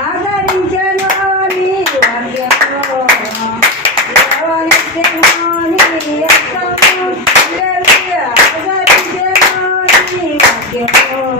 ఆదరించను నీ వాక్యము దేవనిత్యము నీ రక్తము ఆదరించను నీ వాక్యము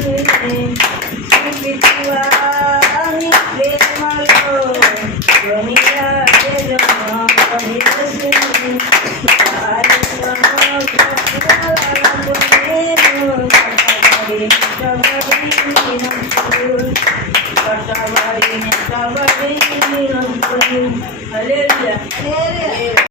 Aleluia. Aleluia.